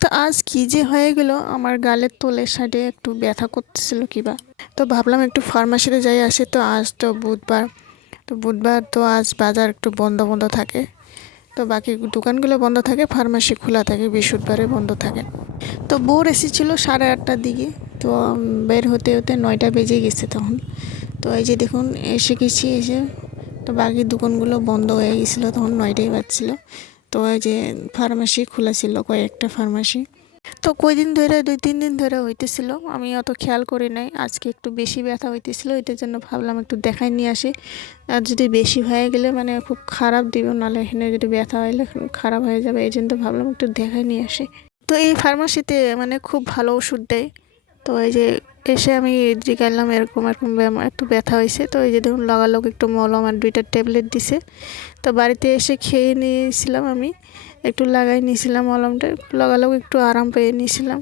তো আজ কি যে হয়ে গেল, আমার গালের তলের সাইডে একটু ব্যথা করতেছিল কিবা। তো ভাবলাম একটু ফার্মাসিতে যাই আসি। তো আজ তো বুধবার, তো বুধবার তো আজ বাজার একটু বন্ধ বন্ধ থাকে। তো বাকি দোকানগুলো বন্ধ থাকে, ফার্মাসি খোলা থাকে, বৃহস্পতিবারে বন্ধ থাকে। তো বোর এসেছিলো 8:30টার দিকে। তো বের হতে হতে 9টা বেজে গেছে তখন। তো এই যে দেখুন এসে গেছি, এসে তো বাকি দোকানগুলো বন্ধ হয়ে গেছিলো, তখন 9টাই বাজছিল। তো এই যে ফার্মাসি খোলা ছিল, কয়েকটা ফার্মাসি। তো কয়দিন ধরে 2-3 দিন ধরে হইতেছিল, আমি অত খেয়াল করি নাই। আজকে একটু বেশি ব্যথা হইতেছিল, এটার জন্য ভাবলাম একটু দেখাই নিয়ে আসি। আর যদি বেশি হয়ে গেলে মানে খুব খারাপ দিব, নাহলে এখানে যদি ব্যথা হইলে খারাপ হয়ে যাবে, এই জন্য ভাবলাম একটু দেখাই নিয়ে আসি। তো এই ফার্মাসিতে মানে খুব ভালো ওষুধ দেয়। তো এই যে এসে আমি জিজ্ঞাসলাম এরকম এরকম একটু ব্যথা হয়েছে। তো এই যে দেখুন লাগালোক একটু মলম আর 2টা ট্যাবলেট দিছে। তো বাড়িতে এসে খেয়ে নিয়েছিলাম, আমি একটু লাগাই নিয়েছিলাম মলমটা, লাগালোক একটু আরাম পেয়ে নিয়েছিলাম।